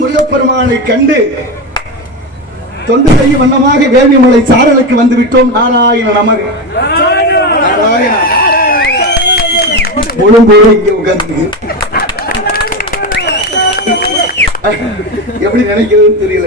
முருகப்பெருமானை கண்டு தொண்டு செய்யும் வண்ணமாக வேள்விமலை சாரலுக்கு வந்து விட்டோம். நாராயண நமக. முழு இங்கே உட்கார்ந்து எப்படி நினைக்கிறதுன்னு தெரியல.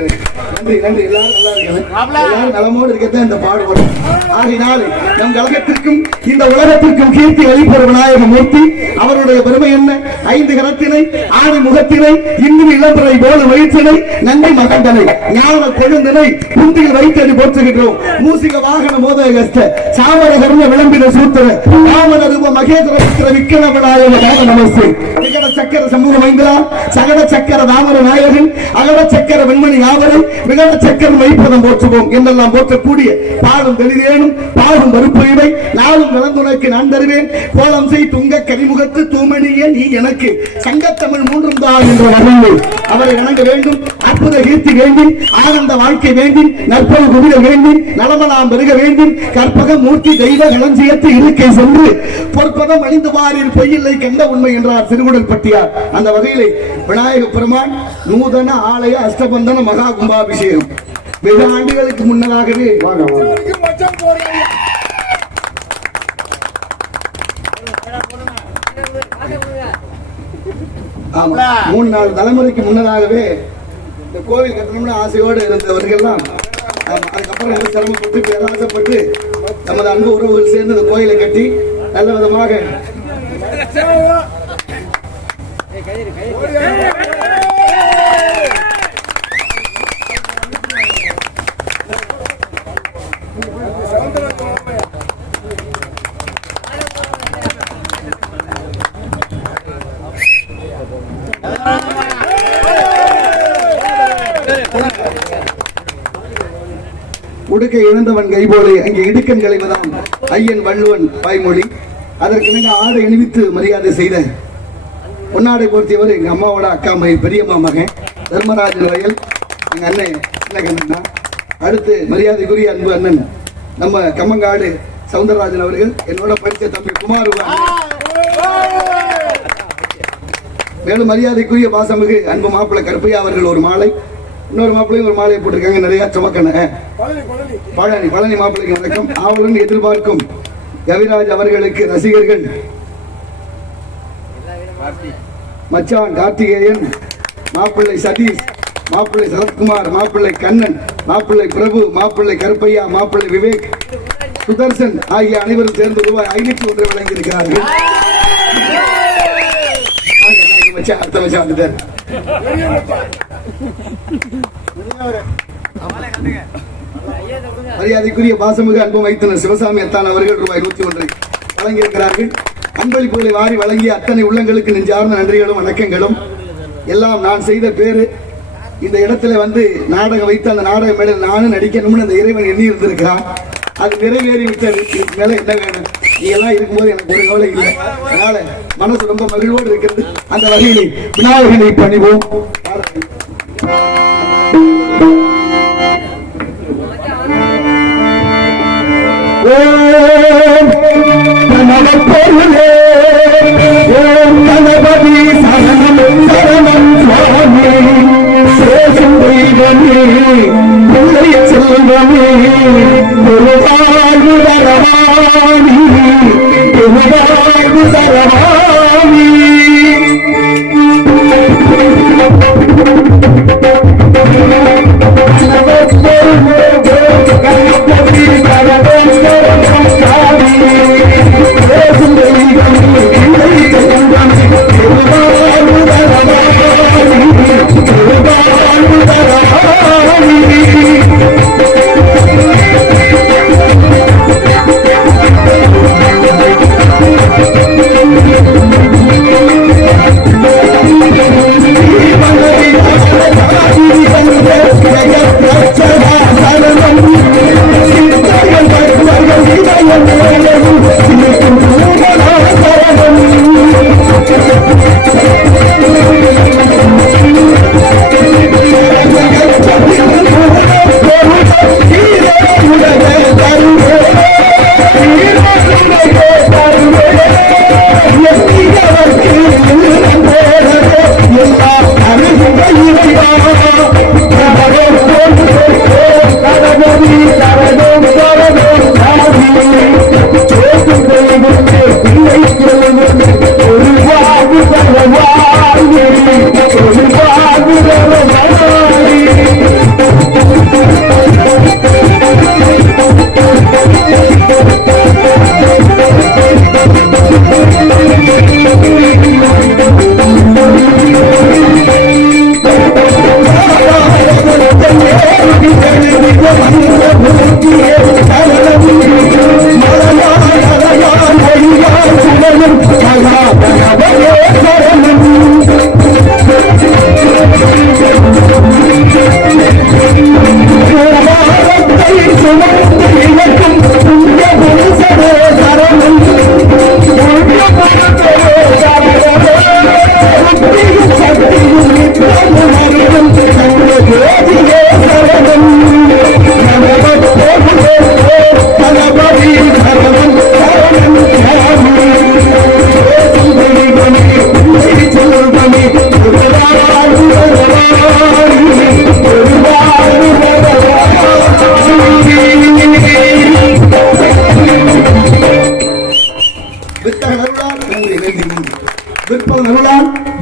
நன்றி நன்றி. எல்லாரும் நல்லா இருக்கிறது, எல்லாரும் நலமோடு இருக்கத்தான் இந்த பாடுபடும். ஆகினால் நம் கழகத்திற்கும் இந்த உலகத்திற்கும் கீர்த்தி அளிப்பவர் விநாயக மூர்த்தி. அவருடைய பெருமை என்ன? 5 கரத்தினை, 6 முகத்தினை, இன்னும் இளம்பரை போல வயிற்றினை, நன்றி மகந்தனை, ஞான கொழுந்தினை புந்தியில் வைத்தடி போற்றுகின்றோம். மூசிக வாகன மோதக கஷ்ட சாமர கர்ம விளம்பின சூத்திர ராமன ரூப மகேந்திர புத்திர விக்கிர விநாயக நமஸ்தே. விகட சக்கர சமூக மைந்தரா சகட சக்கர தாமர நாயகன் அகட சக்கர வெண்மணி யாவரை விகட சக்கரம் வைப்பதம் போற்றுவோம் என்றெல்லாம் போற்றக்கூடிய பாடும் தெளிதேனும் பாடும் மறுப்பு இவை நாளும் நடந்துனக்கு நான் தருவேன். கோலம் செய் துங்க கனிமுகத்து தூமணியே நீ எனக்கு சங்கத்தமிழ் 3 தான் என்ற வகையில் அவரை வணங்க வேண்டும். அற்புத கீர்த்தி வேண்டும், ஆனந்த வாழ்க்கை வேண்டும், நற்பொழு குடிய வேண்டும், நலமலாம் பெருக வேண்டும். கற்பக மூர்த்தி தெய்வ களஞ்சியத்து இருக்கை சென்று பொற்பதம் அணிந்து வாரில் பொய்யில்லை கண்ட உண்மை என்றார் சிறுகுடல் பட்டியார். அந்த வகையிலே விநாயக பெருமான் நூதன ஆலய அஷ்டபந்தன மகா கும்பாபிஷேகம் வெகு ஆண்டுகளுக்கு முன்னதாகவே 3-4 தலைமுறைக்கு முன்னதாகவே இந்த கோவில் கட்டணும்னு ஆசையோடு இருந்தவர்கள் தான் அதுக்கப்புறம் சிரமப்பட்டு பேராசப்பட்டு நமது அன்பு உறவுகள் சேர்ந்து இந்த கோயிலை கட்டி நல்ல விதமாக உடுக்கை இழந்தவன் கைபோலே அங்கே இடுக்கன் களைவதான் ஐயன் வள்ளுவன் வாய்மொழி. அதற்கு ஆடை அணிவித்து மரியாதை செய்த பொன்னாடை பொருத்தியவர் எங்க அம்மாவோட அக்கா பெரியம்மா மகன் தர்மராஜன் வயல் எங்க அண்ணன் சின்ன கண்ணா. அடுத்து மரியாதைக்குரிய அன்பு அண்ணன் நம்ம கம்மங்காடு சவுந்தரராஜன் அவர்கள், என்னோட படித்த தம்பி குமார். மேலும் மரியாதைக்குரிய பாசமிகு அன்பு மாப்பிள்ளை கருப்பையா அவர்கள் ஒரு மாலை, இன்னொரு மாப்பிள்ளையும் ஒரு மாலையை போட்டிருக்காங்க. நிறைய சமக்கண பழனி மாப்பிள்ளைக்கு வணக்கம். ஆவலுடன் எதிர்பார்க்கும் கவிராஜ் அவர்களுக்கு ரசிகர்கள் மச்சான் கார்த்திகேயன், மாப்பிள்ளை சதீஷ், மாப்பிள்ளை சரத்குமார், மாப்பிள்ளை கண்ணன், மாப்பிள்ளை பிரபு, மாப்பிள்ளை கருப்பையா, மாப்பிள்ளை விவேக், சுதர்சன் ஆகிய அனைவரும் சேர்ந்து ரூபாய் 501 வழங்கியிருக்கிறார்கள். மரியாதைக்குரிய பாசமிகு அன்பு வைத்தனர் சிவசாமி அத்தான் அவர்கள் ரூபாய் 101 வழங்கியிருக்கிறார்கள். அன்பளிப்புகளை வாரி வழங்கிய அத்தனை உள்ளங்களுக்கு நெஞ்சார்ந்த நன்றிகளும் வணக்கங்களும். எல்லாம் நான் செய்த பேரு. இந்த இடத்துல வந்து நாடகம் வைத்து அந்த நாடகம் மேல நானும் நடிக்கணும்னு அந்த இறைவன் எண்ணி இருந்திருக்கிறான். அது நிறைவேறி விட்டது. இதுக்கு மேல என்ன வேணும்? நீ எல்லாம் இருக்கும்போது எனக்கு ஒரு கவலை இல்லை. அதனால மனசு ரொம்ப மகிழ்வோடு இருக்கிறது. அந்த வகையிலே விநாயகனை பணிவோம். கணபதி சரணம் சரணம் சுவாமி சேஷம் தெய்வமே பிள்ளை செல்வமே பெருவாழ்வு தரவாணி பெருவாழ்வு தரவாணி.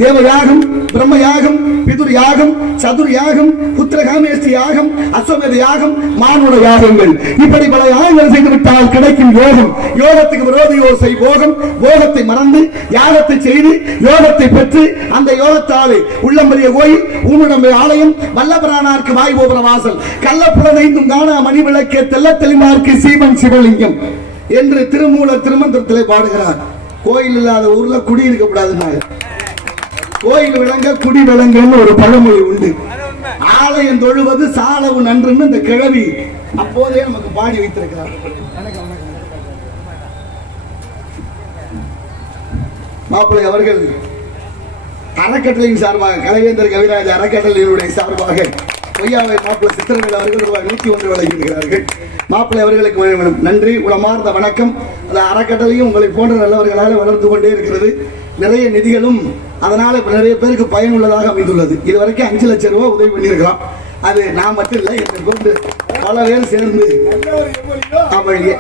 தேவயாகம், பிரம்மயாகம், பிதுர் யாகம், சதுர் யாகம், புத்திரகாமேஸ்தி யாகம், அஸ்வமேத யாகம், மானுட யாகங்கள், இப்படி பல யாகங்கள் செய்துவிட்டால் கிடைக்கும் யோகம். யோகத்துக்கு விரோதியோ செய் போகம். போகத்தை மறந்து யாகத்தை செய்து யோகத்தை பெற்று அந்த யோகத்தாலே உள்ளம்பரிய கோயில், ஊனுடம்பை ஆலயம், வல்லபரானார்க்கு வாய்போபுர வாசல், கள்ளப்புலனைந்தும் காணா மணி விளக்கே தெல்ல தெளிமார்க்கு சீமன் சிவலிங்கம் என்று திருமூலர் திருமந்திரத்திலே பாடுகிறார். கோயில் இல்லாத ஊர்ல குடி இருக்கக்கூடாதுன்னாங்க. கோயில் விளங்க குடி விளங்கன்னு ஒரு பழமொழி உண்டு. ஆலயம் தொழுவது சாலவு நன்றுன்னு இந்த கிழவி அப்போதே நமக்கு பாடி வைத்திருக்கிறார். மாப்பிள்ளை அவர்கள் அறக்கட்டளையின் சார்பாக கலைவேந்தர் கவிராஜ் அறக்கட்டளையினுடைய சார்பாக பொய்யாவை மாப்பிள்ளை சித்திரங்கள் அவர்கள் ரூபாய் 101 வழங்கியிருக்கிறார்கள். மாப்பிள்ளை அவர்களுக்கு நன்றி, உளமார்ந்த வணக்கம். அந்த அறக்கட்டளையும் உங்களை போன்ற நல்லவர்களால் வளர்ந்து கொண்டே இருக்கிறது. நிறைய நிதிகளும் அதனால நிறைய பேருக்கு பயனுள்ளதாக அமைந்துள்ளது. இதுவரைக்கும் 5 லட்சம் ரூபாய் உதவி பண்ணியிருக்கலாம். அது நான் மட்டும் இல்லை, என்னை கொண்டு பல பேர் சேர்ந்து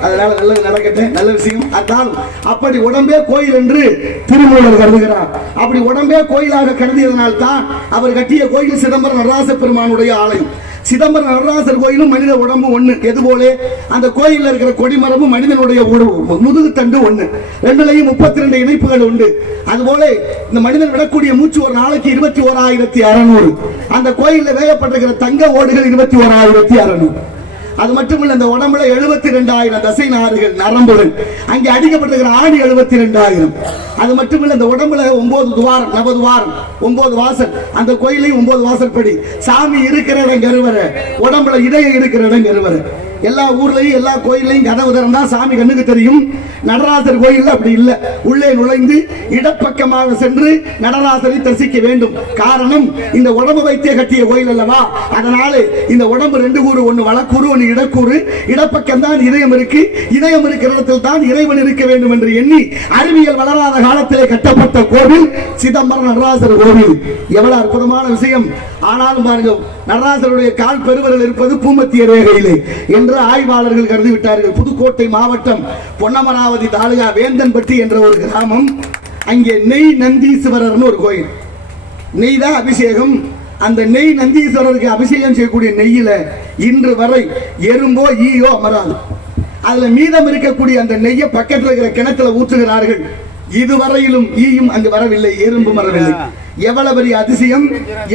அதனால நல்லது நடக்கட்டும், நல்ல விஷயம். அதான் அப்படி உடம்பே கோயில் என்று திருமூலர் கருதுகிறார். அப்படி உடம்பே கோயிலாக கருதியதனால் தான் அவர் கட்டிய கோயில் சிதம்பரம் நடராச பெருமானுடைய ஆலயம். சிதம்பரம் நடராசர் கோயிலும் மனித உடம்பு ஒண்ணு. எது போல அந்த கோயிலில் இருக்கிற கொடிமரமும் மனிதனுடைய முதுகு தண்டு ஒண்ணு. ரெண்டுலையும் 32 இணைப்புகள் உண்டு. அதுபோல இந்த மனிதன் விடக்கூடிய மூச்சு ஒரு நாளைக்கு 21,600. அந்த கோயிலில் வேகப்பட்டிருக்கிற தங்க ஓடுகள் 21,600. அது மட்டுமல்ல, இந்த உடம்புல 72,000 தசை நாறுகள் நரம்புகள், அங்கே அடிக்கப்பட்டிருக்கிற ஆணி 72,000. அது மட்டுமல்ல, இந்த உடம்புல 9 துவாரம், நவதுவாரம், 9 வாசல். அந்த கோயிலையும் 9 வாசற்படி. சாமி இருக்கிற இடம் கருவறை, உடம்புல இதயம் இருக்கிற இடம் கருவறை. எல்லா ஊர்லயும் எல்லா கோயிலையும் கதவு திறந்தா சாமி கண்ணுக்கு தெரியும். நடராசர் கோயில் அப்படி இல்லை. உள்ளே நுழைந்து இடப்பக்கமாக சென்று நடராசரை தரிசிக்க வேண்டும். காரணம், இந்த உடம்பு வைத்தே கட்டிய கோயில் அல்லவா. அதனால இந்த உடம்பு 2 கூறு, ஒன்னு வலக்கூறு, ஒன்னு இடக்கூறு. இடப்பக்கம் தான் இதயம் இருக்கு. இதயம் இருக்கிற இடத்தில் தான் இறைவன் இருக்க வேண்டும் என்று எண்ணி அறிவியல் வளராத காலத்திலே கட்டப்பட்ட கோவில் சிதம்பரம் நடராசர் கோவில். எவ்வளவு அற்புதமான விஷயம். ஆனாலும் பாருங்க, நடராசருடைய கால் பெருவரல் இருப்பது பூமத்திய ரேகையிலே என்று ஆய்வாளர்கள் கருதிவிட்டார்கள். புதுக்கோட்டை மாவட்டம் பொன்னமராவதி தாலுகா வேந்தன்பட்டி என்ற ஒரு கிராமம். அங்கே நெய் நந்தீஸ்வரர்னு ஒரு கோயில். நெய் தான் அபிஷேகம். அந்த நெய் நந்தீஸ்வரருக்கு அபிஷேகம் செய்யக்கூடிய நெய்யில இன்று வரை எறும்போ ஈயோ அமராது. அதுல மீதம் இருக்கக்கூடிய அந்த நெய்யை பக்கத்தில் இருக்கிற கிணத்துல ஊற்றுகிறார்கள். இதுவரையிலும் ஈயும் அங்கு வரவில்லை, எறும்பும் வரவில்லை. எவ்வளவு பெரிய அதிசயம்,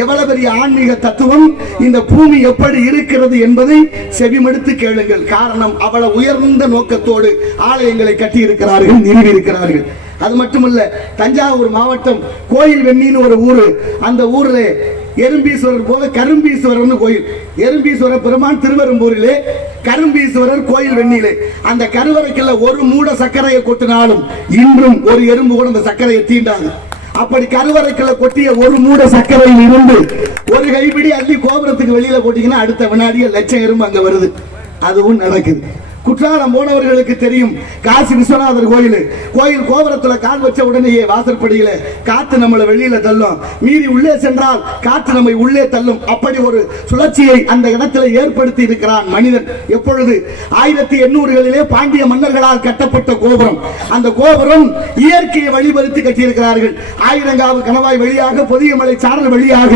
எவ்வளவு பெரிய ஆன்மீக தத்துவம். இந்த பூமி எப்படி இருக்கிறது என்பதை செவிமடுத்து கேளுங்கள். காரணம், அவ்வளவு உயர்ந்த நோக்கத்தோடு ஆலயங்களை கட்டி இருக்கிறார்கள், நிறுவி இருக்கிறார்கள். அது மட்டுமல்ல, தஞ்சாவூர் மாவட்டம் கோயில் வெண்ணின்னு ஒரு ஊரு. அந்த ஊர்ல எறும்பீஸ்வரர் போல கரும்பீஸ்வரர் கோயில். எறும்பீஸ்வரர் பெருமான் திருவெரும்பூரிலே, கரும்பீஸ்வரர் கோயில் வெண்ணிலே. அந்த கருவறைக்குள்ள ஒரு மூட சர்க்கரையை கொட்டினாலும் இன்றும் ஒரு எறும்பு கூட அந்த சர்க்கரையை தீண்டாது. அப்படி கருவறைக்குள்ள கொட்டிய ஒரு மூட சர்க்கரையில் இருந்து ஒரு கைப்பிடி அள்ளி கோபுரத்துக்கு வெளியில போட்டீங்கன்னா அடுத்த வினாடியே லட்சம் எறும்பு அங்க வருது. அதுவும் நடக்குது. குற்றாலம் போனவர்களுக்கு தெரியும். காசி விஸ்வநாதர் கோயில் கோபுரத்துல கால் வச்ச உடனேயே வாசற்படியில காத்து நம்மளை வெளியில தள்ளும். மீறி உள்ளே சென்றால் காற்று நம்மை உள்ளே தள்ளும். அப்படி ஒரு சுழற்சியை அந்த இடத்துல ஏற்படுத்தி இருக்கிறான் மனிதன். எப்பொழுது 1800களிலே பாண்டிய மன்னர்களால் கட்டப்பட்ட கோபுரம். அந்த கோபுரம் இயற்கையை வழிபடுத்தி கட்டியிருக்கிறார்கள். ஆயிரங்காவு கணவாய் வழியாக, பொதியமலை சாரல் வழியாக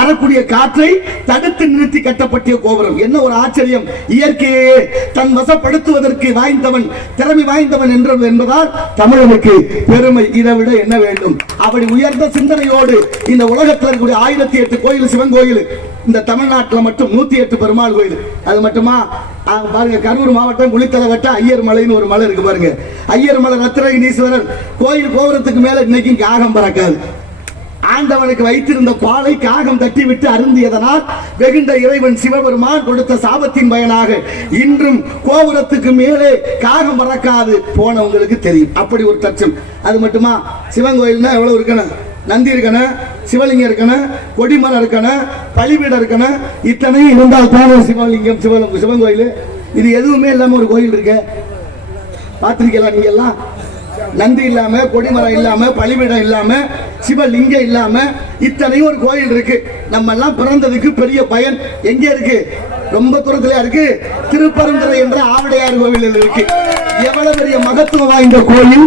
வரக்கூடிய காற்றை தடுத்து நிறுத்தி கட்டப்பட்ட கோபுரம். என்ன ஒரு ஆச்சரியம். இயற்கையே தன் வசப்ப படுத்துவதற்கு வாய்ந்தவன், திறமை வாய்ந்தவன் என்பதால் தமிழனுக்கு பெருமை. இதை விட என்ன வேண்டும்? அப்படி உயர்ந்த சிந்தனையோடு இந்த உலகத்தில் இருக்கக்கூடிய 1008 கோயில் சிவன் கோயில், இந்த தமிழ்நாட்டில் மட்டும் 108 பெருமாள் கோயில். அது மட்டுமா பாருங்க, கரூர் மாவட்டம் குளித்தலை வட்டம் ஐயர் மலைன்னு ஒரு மலை இருக்கு பாருங்க. ஐயர் மலை ரத்னகிரீஸ்வரர் கோயில் கோபுரத்துக்கு மேல இன்னைக்கு காகம் பறக்காது. ஆண்டவனுக்கு வைத்திருந்த பாலை காகம் தட்டிவிட்டு அருந்தியதனால் வெகுண்ட இறைவன் சிவபெருமான் கொடுத்த சாபத்தின் பயனாக இன்றும் கோபுரத்துக்கு மேலே காகம் பறக்காது. போனவங்களுக்கு தெரியும். அப்படி ஒரு தச்சம். அது மட்டுமா, சிவன் கோயில்னா எவ்வளவு இருக்கணும்? நந்தி இருக்கணும், சிவலிங்கம் இருக்கணும், கொடிமரம் இருக்கணும், பலிபீடம் இருக்கணும். இத்தனையும் இருந்தால் தானே சிவலிங்கம் சிவன் கோயில். இது எதுவுமே இல்லாம ஒரு கோயில் இருக்க பார்த்திருக்கலாம் நீங்க எல்லாம். நந்தி இல்லாம, கொடிமரம் இல்லாம, பலிபீடம் இல்லாம, சிவலிங்கம் இல்லாம இத்தனையும் ஒரு கோயில் இருக்கு. நம்ம எல்லாம் பிறந்ததுக்கு பெரிய பயன் எங்க இருக்கு? ரொம்ப தூரத்துல இருக்கு. திருப்பரங்குறை என்ற ஆவடையார் கோவில் இருக்கு. எவ்வளவு பெரிய மகத்துவம் வாய்ந்த கோயில்.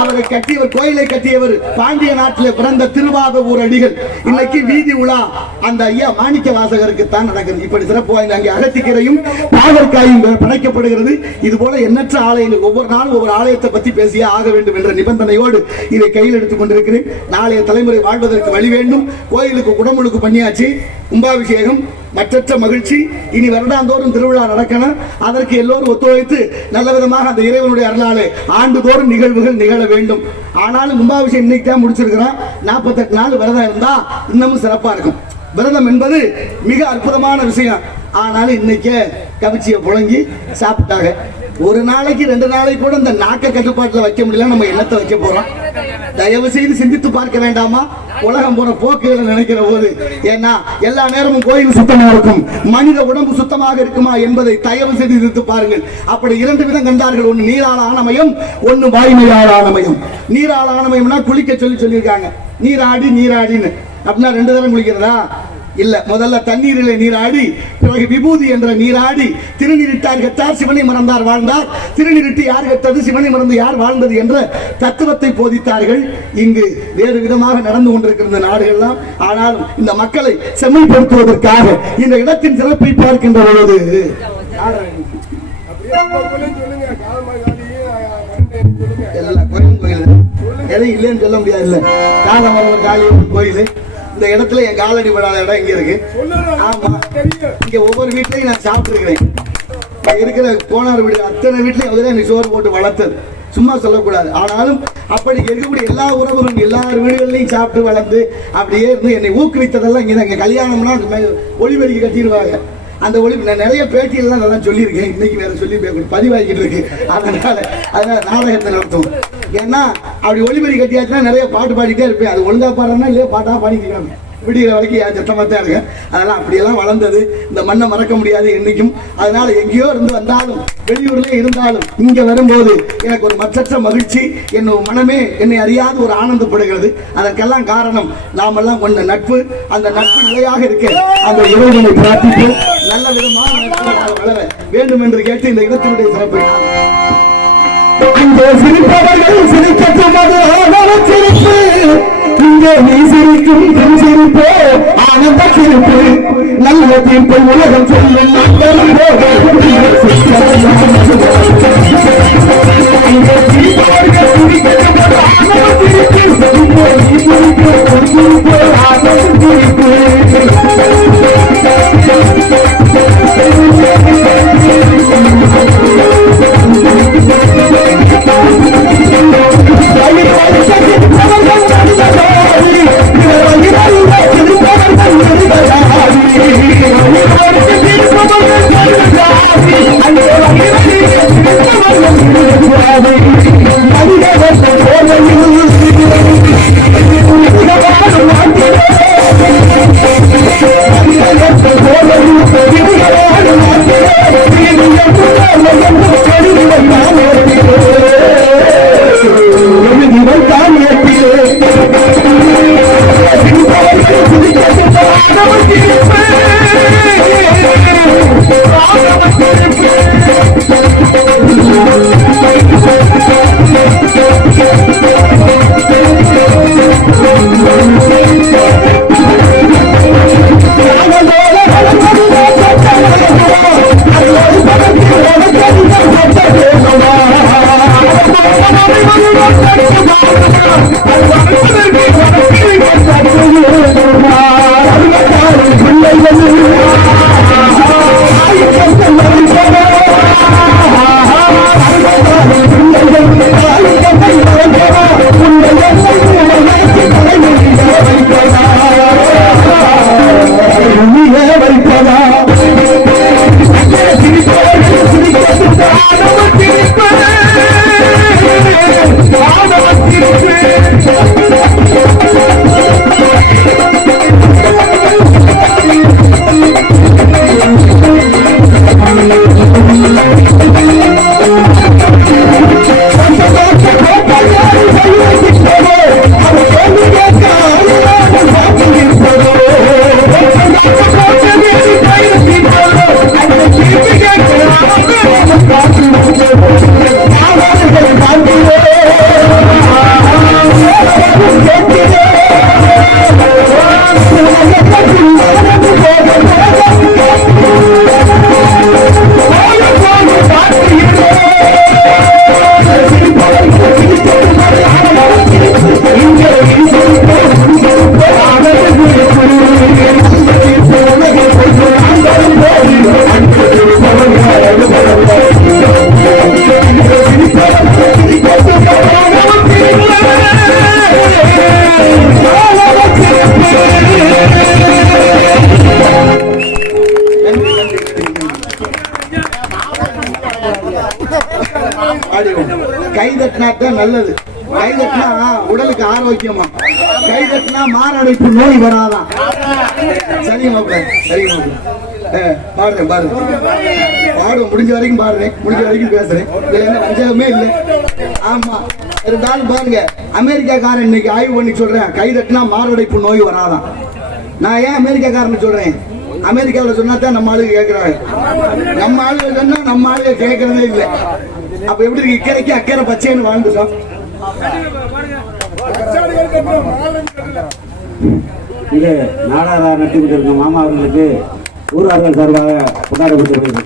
அவரை கட்டியவர், கோயிலை கட்டியவர் பாண்டிய நாட்டில் பிறந்த திருவாதவூர் அடிகள். இன்னைக்கு வீதி உலா அந்த ஐயா மாணிக்க வாசகருக்கு தான் நடக்குது. இப்படி சிறப்பு வாய்ந்த அங்கே அகத்திக்கரையும் பாகற்காயும் படைக்கப்படுகிறது. இது போல எண்ணற்ற ஆலயங்கள். ஒவ்வொரு நாளும் ஒவ்வொரு ஆலயத்தை பத்தி பேசியே ஆக வேண்டும் என்ற நிபந்தனையோடு இதை கையில் எடுத்துக் கொண்டிருக்கிறேன். நாளைய தலைமுறை வாழ்வதற்கு வழி வேண்டும். கோயிலுக்கு குடமுழுக்கு பண்ணியாச்சு, கும்பாபிஷேகம், மற்றற்ற மகிழ்ச்சி. இனி வருடாந்தோறும் திருவிழா நடக்கணும். அதற்கு எல்லோரும் ஒத்துழைத்து நல்ல விதமாக அந்த இறைவனுடைய அருளாலே ஆண்டுதோறும் நிகழ்வுகள் நிகழ வேண்டும். ஆனாலும் கும்பாபிஷேகம் இன்னைக்கு தான் முடிச்சிருக்கிறோம். 48 நாள் விரதம் இருந்தா இன்னமும் சிறப்பா இருக்கும். விரதம் என்பது மிக அற்புதமான விஷயம். ஆனாலும் இன்னைக்கு கவிச்சியை புழங்கி சாப்பிட்டாங்க. ஒரு நாளைக்கு 2 நாளைக்கு கூட இந்த நாக்க கட்டுப்பாட்டில் வைக்க முடியல. நம்ம என்னத்தை வைக்க போறோம்? தயவு செய்து சிந்தித்து பார்க்க வேண்டாமா? உலகம் போற போக்குகளை நினைக்கிற போது. ஏன்னா எல்லா நேரமும் கோயில் சுத்தமா இருக்கும், மனித உடம்பு சுத்தமாக இருக்குமா என்பதை தயவு செய்து சிந்தித்து பாருங்கள். அப்படி 2 விதம் கண்டார்கள். ஒன்னு நீராள ஆனமயம், ஒன்னு வாய்மையாள ஆனமயம். நீராள ஆனமயம்னா குளிக்க சொல்லியிருக்காங்க. நீராடின்னு அப்படின்னா 2 தரம் குளிக்கிறதா? இல்ல, முதல்ல தண்ணீரிலே நீராடி, பிறகு விபூதி என்ற நீராடி, திருநீரிட்டார் கெட்டார் சிவனை மறந்தார் வாழ்ந்தார், திருநீரிட்டு யார் கெட்டது சிவனை மறந்து யார் வாழ்ந்தது என்ற தத்துவத்தை போதித்தார்கள். இங்கு வேறு விதமாக நடந்து கொண்டிருக்கிற நாடுகள்லாம். ஆனாலும் இந்த மக்களை செம்மைப்படுத்துவதற்காக இந்த இடத்தின் சிறப்பை பார்க்கின்ற பொழுது எதையும் இல்லைன்னு சொல்ல முடியாது. இல்ல, காலமரவர் காளியம்மன் கோயில் இந்த இடத்துல என் காலடி படாத இடம் இங்க இருக்கு. ஆமா, இங்க ஒவ்வொரு வீட்லயும் நான் சாப்பிட்டு இருக்கிறேன். இருக்கிற போனார் வீடு அத்தனை வீட்லயும் அவர்தான் சோறு போட்டு வளர்த்தது. சும்மா சொல்லக்கூடாது. ஆனாலும் அப்படி இருக்கக்கூடிய எல்லா உறவுகளும் எல்லார் வீடுகள்லையும் சாப்பிட்டு வளர்ந்து அப்படியே இருந்து என்னை ஊக்குவித்ததெல்லாம் இங்க கல்யாணம்னா ஒளிபெருக்கி கட்டிடுவாங்க. அந்த ஒளி நான் நிறைய பேட்டியெல்லாம் நல்லா சொல்லியிருக்கேன். இன்னைக்கு வேற சொல்லி பதிவாகிட்டு இருக்கு. அதனால நாடகத்தை நடத்தும். ஏன்னா அப்படி ஒளிபெருக்கி கட்டியாச்சுன்னா நிறைய பாட்டு பாடிட்டே இருப்பேன். அது ஒழுங்கா பாடுறேன்னா இல்லையா பாட்டா பாடிக்கிறாங்க. விடிகிற வரைக்கும் என் சத்தமாக தான் இருக்கேன். அதெல்லாம் அப்படியெல்லாம் வளர்ந்தது. இந்த மண்ணை மறக்க முடியாது என்னைக்கும். அதனால எங்கேயோ இருந்து வந்தாலும் வெளியூர்ல இருந்தாலும் இங்க வரும்போது எனக்கு ஒரு மற்றற்ற மகிழ்ச்சி. என் மனமே என்னை அறியாத ஒரு ஆனந்தப்படுகிறது. அதற்கெல்லாம் காரணம் நாமெல்லாம் கொண்ட நட்பு. அந்த நட்பு நிலையாக இருக்க அந்த இறைவனை பிரார்த்தித்து நல்ல விதமான நட்பு வளர வேண்டும் என்று கேட்டு இந்த இடத்தினுடைய சிறப்பை சிரிப்பவர்கள் சிரிக்கட்டும், அது ஆனந்த சிரிப்பு. இங்கே நீ சிரிக்கும் தன் சிரிப்பு ஆனந்த சிரிப்பு. நல்ல தீர்ப்பு உலகம் சொல்லும் மக்களும் I'm தட்டினா தான் நல்லது. கை தட்டினா உடலுக்கு ஆரோக்கியமா, கை தட்டினா மாரடைப்பு நோய் வராதான். சரி மாப்பிள்ள, சரி மாப்பிள்ள, பாடுறேன் பாருங்க, பாடுவேன், முடிஞ்ச வரைக்கும் பாடுறேன், முடிஞ்ச வரைக்கும் பேசுறேன். இதுல என்ன வஞ்சகமே இல்லை. ஆமா, இருந்தாலும் பாருங்க, அமெரிக்காக்காரன் இன்னைக்கு ஆய்வு பண்ணி சொல்றேன், கை தட்டினா மாரடைப்பு நோய் வராதான். நான் ஏன் அமெரிக்காக்காரன் சொல்றேன்? அமெரிக்காவில் சொன்னா தான் நம்ம ஆளுங்க கேட்கிறாங்க. நம்ம ஆளுங்க சொன்னா நம்ம ஆளுங்க கேட்கறதே இல்லை. அப்ப எப்படி இருக்கு? இக்கரைக்கு அக்கறை பச்சைன்னு வாழ்ந்துட்டோம். இது நாடார நட்டி கொண்டிருக்க மாமா அவர்களுக்கு ஊரார்கள் சார்பாக கொண்டாட கொடுத்திருக்கிறது.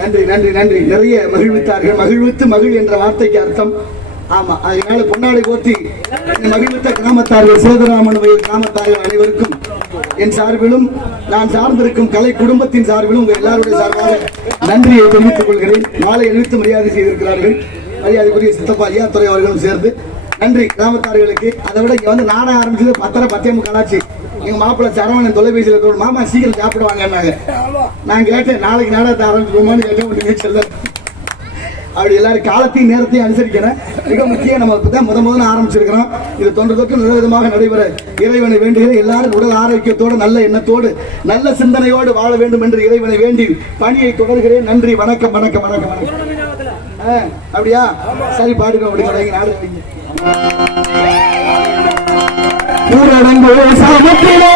நன்றி நன்றி நன்றி. நிறைய மகிழ்வித்தார்கள். மகிழ்வித்து மகிழ் என்ற வார்த்தைக்கு அர்த்தம். ஆமா, அதனால பொன்னாடை போற்றி மகிழ்வித்த கிராமத்தார்கள், சேதுராமன் வயல் கிராமத்தார்கள் அனைவருக்கும் என் சார்பிலும் நான் சார்ந்திருக்கும் கலை குடும்பத்தின் சார்பிலும் உங்க எல்லாருடைய சார்பாக நன்றியை தெரிவித்துக் கொள்கிறேன். மாலை அணிவித்து மரியாதை செய்திருக்கிறார்கள். மரியாதைக்குரிய சித்தப்பா ஐயா துறை அவர்களும் சேர்ந்து நன்றி கிராமத்தார்களுக்கு. அதை விட இங்க வந்து நாடக ஆரம்பிச்சது 10:30 ஆச்சு. எங்க மாப்பிள்ள சரவணன் தொலைபேசியில் தோடு, மாமா சீக்கிரம் சாப்பிடுவாங்க. நான் கேட்டேன், நாளைக்கு நாடகத்தை ஆரம்பிச்சிருவோமான்னு கேட்டேன். ஒன்றுமே சொல்ல. அப்படி எல்லாரும் காலத்தையும் நேரத்தையும் அனுசரிக்கிறேன். மிக முக்கியம், நம்ம தான் முதல்ல ஆரம்பிச்சிருக்கிறோம். இது தொன்று தொட்டு நல்ல விதமாக நடைபெற இறைவனை வேண்டுகிறேன். எல்லாரும் உடல் ஆரோக்கியத்தோடு, நல்ல எண்ணத்தோடு, நல்ல சிந்தனையோடு வாழ வேண்டும் என்று இறைவனை வேண்டி பணியை தொடர்கிறேன். நன்றி, வணக்கம் வணக்கம் வணக்கம் வணக்கம். அப்படியா? சரி, பாடுங்க. அப்படி நாடு ஊரடங்கோ சாமத்திலே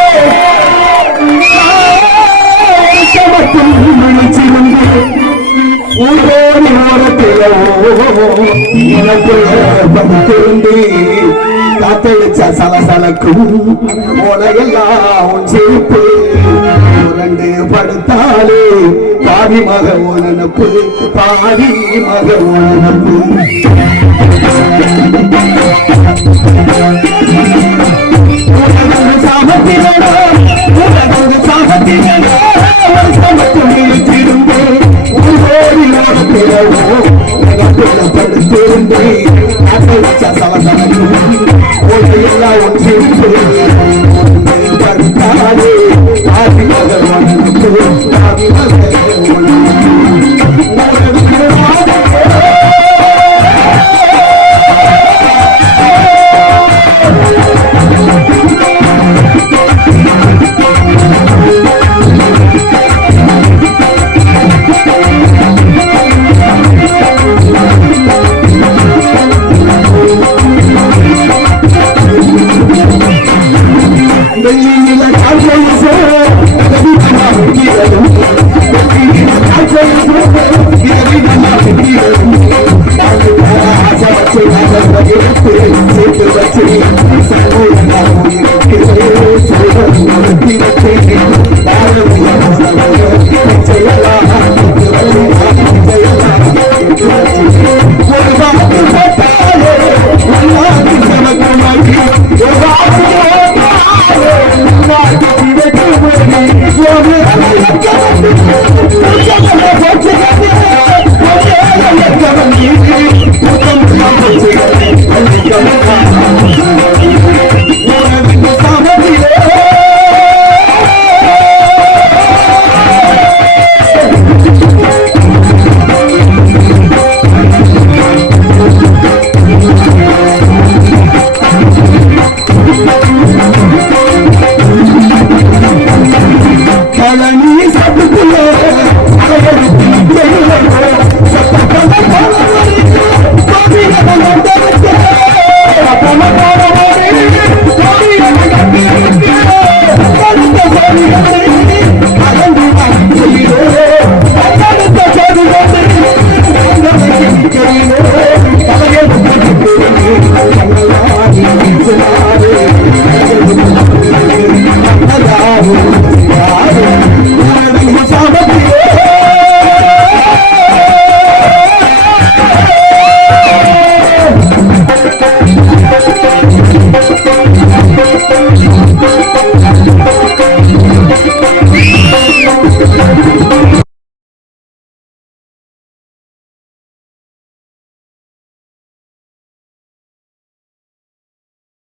ஊரோடு ஓரத்திலோ படுத்திருந்தே காத்தடிச்ச சலசலக்கும் ஓலையெல்லாம் உன் செருப்பு உரண்டு படுத்தாலே பாதி மக உனப்பு, பாதி மக உனப்பு. படுத்தாலே